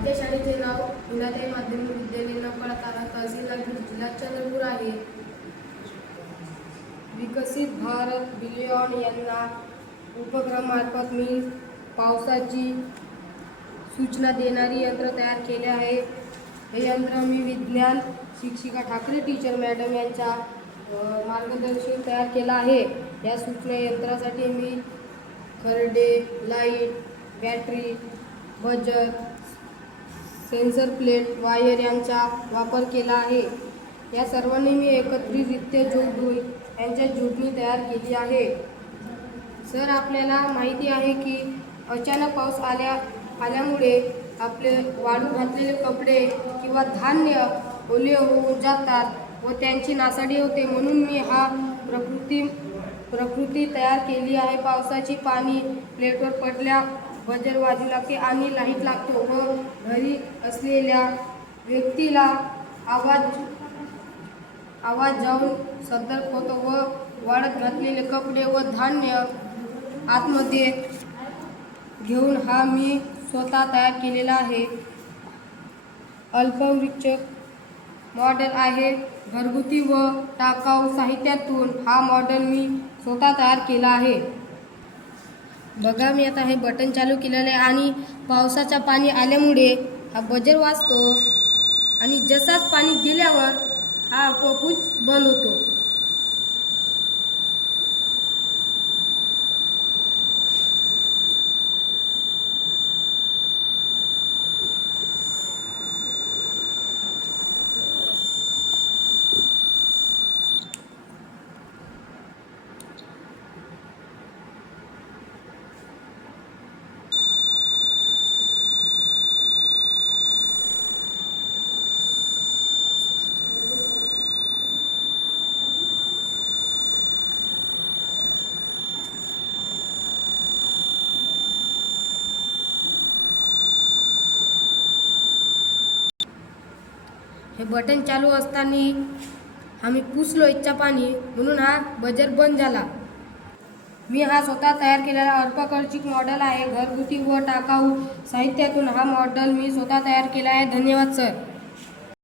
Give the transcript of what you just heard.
इंद्रादेवी माध्यमिक विद्यालय नपाडा तारा तहसील जिल्हा चंद्रपूर आहे. विकसित भारत बिलियॉन यांना उपक्रमार्फत मी पावसाची सूचना देणारी यंत्र तयार केले आहे. हे यंत्र मी विज्ञान शिक्षिका ठाकरे टीचर मॅडम यांच्या मार्गदर्शन तयार केलं आहे. या सूचना यंत्रासाठी मी Kharde light battery buzzer sensor plate wire यांचा वापर केला आहे. या सर्वांनी मी एकत्रितरित्या जोडून यांच्या जोडणी तयार केली आहे. सर आपल्याला माहिती आहे की अचानक पाऊस आल्या आल्यामुळे आपले वाळू घातलेले कपडे किंवा धान्य ओले होऊन जातात व त्यांची नासाडी होते. म्हणून मी हा प्रकृती प्रकृती तयार केली आहे. पावसाची पाणी प्लेटवर पडल्या बजर वाजू लागते आणि लाइट लागतो व घरी असलेल्या व्यक्तीला आवाज आवाज जाऊन सतर्क होतो व वाळत घातलेले कपडे व धान्य आतमध्ये घेऊन हा मी स्वतः तयार केलेला आहे. अल्पवृक्ष मॉडेल आहे. घरगुती व टाकाऊ साहित्यातून हा मॉडेल मी स्वतः तयार केला आहे. बघा मी आता हे बटन चालू केलेलं आहे आणि पावसाचा पाणी आल्यामुळे हा बजर वाजतो आणि जसाच पाणी गेल्यावर हा पपूच बंद होतो. हे बटन चालू असताना आम्ही पुसलो इच्छा पाणी म्हणून हा बजर बंद झाला. मी हा स्वतः तयार केलेला अल्पखर्चिक मॉडेल आहे. घरगुती व टाकाऊ साहित्यातून हा मॉडेल मी स्वतः तयार केला आहे. धन्यवाद सर